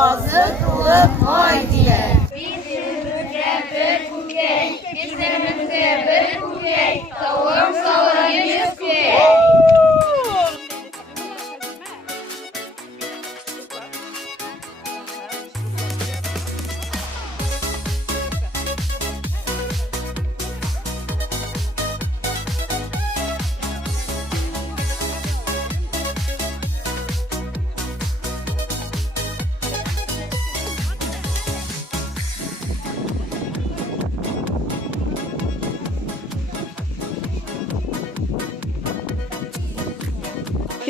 Ağzı kılıp oy diye. Bizimizge bir kukey, bizimizge bir kukey, tavuğum salır 100 kukey.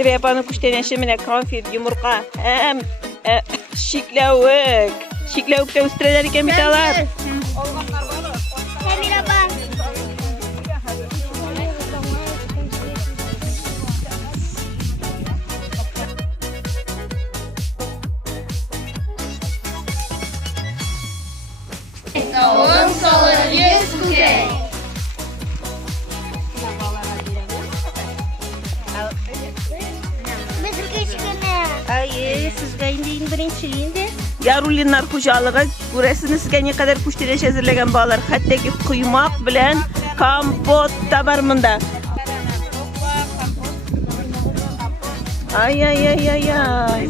Yapanı kuştan şemine konfit, yumurta, hem şiklavuk. Şiklavuk da üstüne iken bitalar. Tavuğum salır 100 kukey. Ay, sizga indiğin birinçiliğinde. Yarulinlar hocalığı göresiniz sizga ne kadar kuştireş hazırlagan bağlar. Hatta ki kuymak bilen kompot da var mında. Ay ay ay ay ay.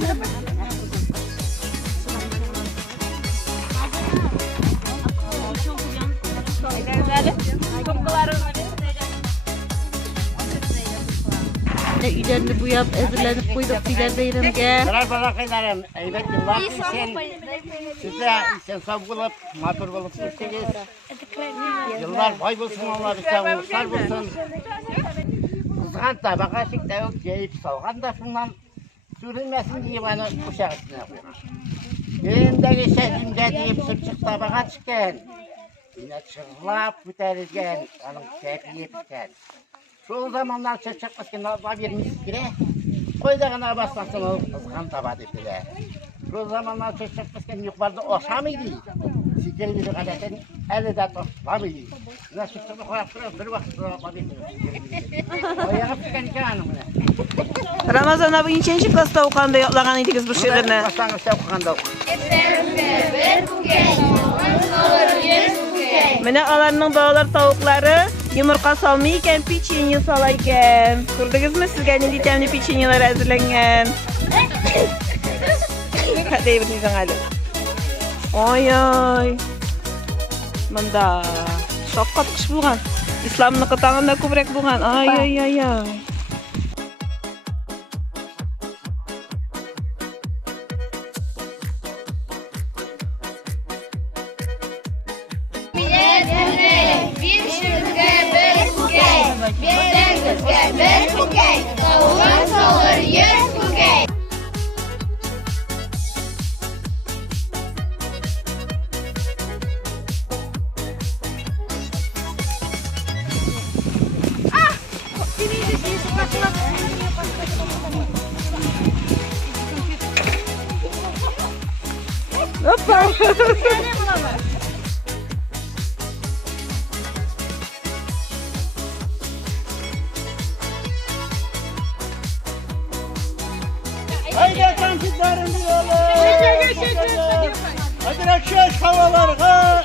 İlerini bu yap hazırlanıp koyduk filan beyramga. Karar balakaylarım, evet yıllar sen sağ bulup, motor bulup sürseniz. Yıllar bay bulsun onlar, sen uçlar bulsun. Kızgan tabakaşık da yok, yiyip salgan da şundan sürülmesin diye bana kuşak üstüne koymuş. Elimdeki sözümde deyip sırçık tabaka çıkan. Yine çırlap büterizgen, onun keyfi yetişken. Şu zamanlar çırçık kısken alba vermişiz bile. Koydağına basmasın o kızgan tabadı bile. Şu zamanlar çırçık kısken yukarıda oşa mıydı? Sikeri bir kadeten eli de toşla mıydı? Ne çıktığını koyup duruyor, bir vakit duruyor, bakayım. O yakıp çıkan iki hanımına. Ramazan abi inçenci klasta okuğanda yoklagan idiniz bu şiirini. Başlangıçta okuğanda okudum. Bizimizge bir kukey, tavuğum salır 100 kukey. Mene alarının bağlar tavukları yumurta salmayken pechenye salayken. Gördünüz mü sizga ne ditemli pechenyeler hazırlangan. Hadi bir hadi. Oy oy. Manda şokkat kış bulgan. İslam'ın kıtağında köprek bulgan. Ay ay ay ay. Bizimizge bir kukey, bizimizge bir kukey, tavuğum salır 100 kukey. Hoppa. Haydi kampiklerin diyorlar. Hadi akşam havalarga.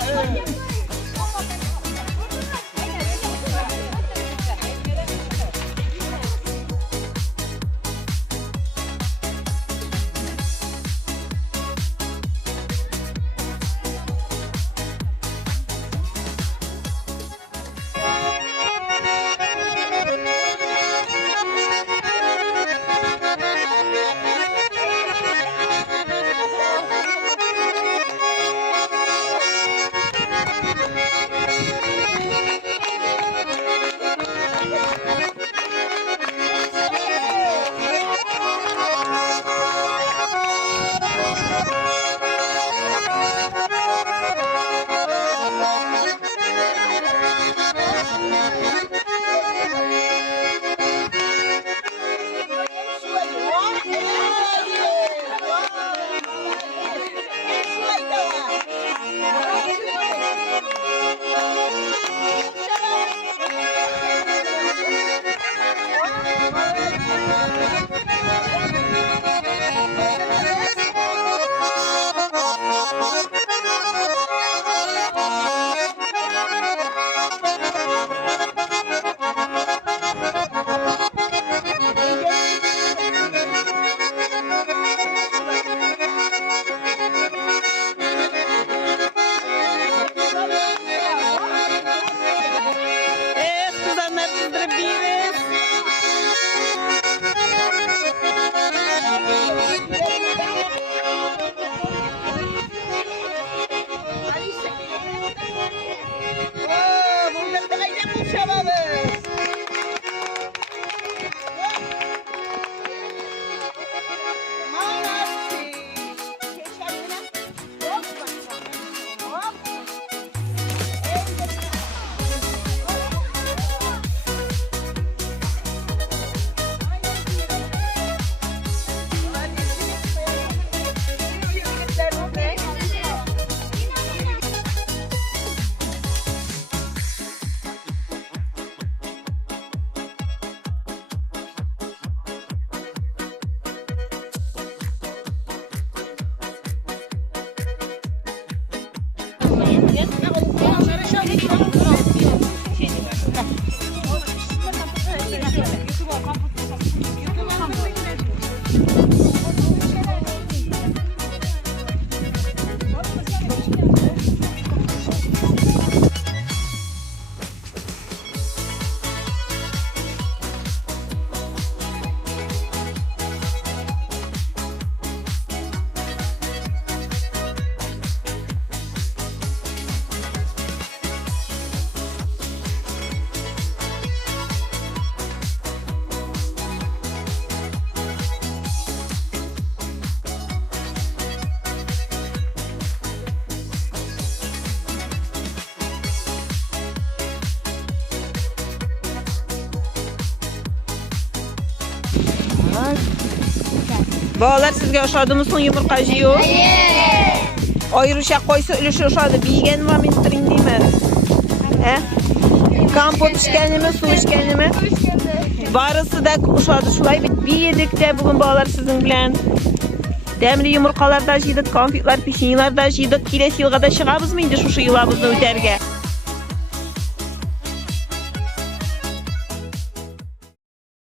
Balalar sizge oşadı son yumurka yiyor? Ayrışa koysa ülüşü oşadı. Bigen var mintirin değil mi? He? Kampot işkeni mi, su işkeni mi? Barısı da oşadı şulay. Bir yedik de bugün balalar sizin bilen. Demli yumurkalar da yedik, konfitler, pişinler da yedik. Kiles yılga da çıkabız mı indi şu yılabızda öterge?